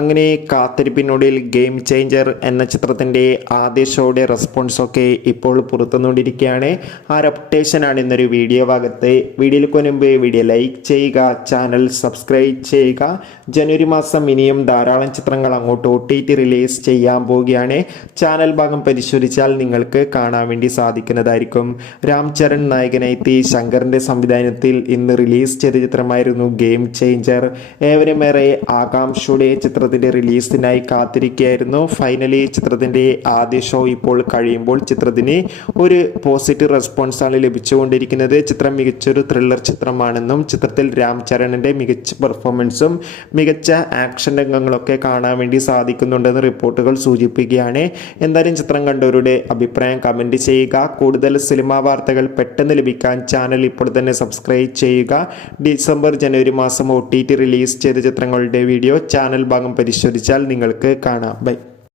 അങ്ങനെ കാത്തിരിപ്പിനൊടുവിൽ game changer എന്ന ചിത്രത്തിൻ്റെ ആദ്യ ഷോയുടെ റെസ്പോൺസൊക്കെ ഇപ്പോൾ പുറത്തുകൊണ്ടിരിക്കുകയാണ്. ആ റെപ്യൂട്ടേഷനാണ് ഇന്നൊരു വീഡിയോ ഭാഗത്ത്. വീഡിയോയിലേക്ക് മുൻപ് വീഡിയോ ലൈക്ക് ചെയ്യുക, ചാനൽ സബ്സ്ക്രൈബ് ചെയ്യുക. ജനുവരി മാസം ഇനിയും ധാരാളം ചിത്രങ്ങൾ അങ്ങോട്ട് OTT റിലീസ് ചെയ്യാൻ പോവുകയാണ്. ചാനൽ ഭാഗം പരിശോധിച്ചാൽ നിങ്ങൾക്ക് കാണാൻ വേണ്ടി സാധിക്കുന്നതായിരിക്കും. രാം ചരൺ നായകനെത്തി ശങ്കറിൻ്റെ സംവിധാനത്തിൽ ഇന്ന് റിലീസ് ചെയ്ത ചിത്രമായിരുന്നു ഗെയിം ചേഞ്ചർ. ഏവരുമേറെ ആകാംക്ഷയുടെ ചിത്രത്തിൻ്റെ റിലീസിനായി കാത്തിരിക്കുകയായിരുന്നു. ഫൈനലി ചിത്രത്തിൻ്റെ ആദ്യ ഷോ ഇപ്പോൾ കഴിയുമ്പോൾ ചിത്രത്തിന് ഒരു പോസിറ്റീവ് റെസ്പോൺസാണ് ലഭിച്ചുകൊണ്ടിരിക്കുന്നത്. ചിത്രം മികച്ചൊരു ത്രില്ലർ ചിത്രമാണെന്നും ചിത്രത്തിൽ രാം ചരണിൻ്റെ മികച്ച പെർഫോമൻസും മികച്ച ആക്ഷൻ രംഗങ്ങളൊക്കെ കാണാൻ വേണ്ടി സാധിക്കുന്നുണ്ടെന്ന് റിപ്പോർട്ടുകൾ സൂചിപ്പിക്കുകയാണ്. എന്തായാലും ചിത്രം കണ്ടവരുടെ അഭിപ്രായം കമൻറ്റ് ചെയ്യുക. കൂടുതൽ സിനിമാ വാർത്തകൾ പെട്ടെന്ന് ലഭിക്കാൻ ചാനൽ ഇപ്പോൾ തന്നെ സബ്സ്ക്രൈബ് ചെയ്യുക. ഡിസംബർ ജനുവരി മാസം OTT റിലീസ് ചെയ്ത ചിത്രങ്ങളുടെ വീഡിയോ ചാനൽ ഭാഗം പരിശോധിച്ചാൽ നിങ്ങൾക്ക് കാണാം. ബൈ.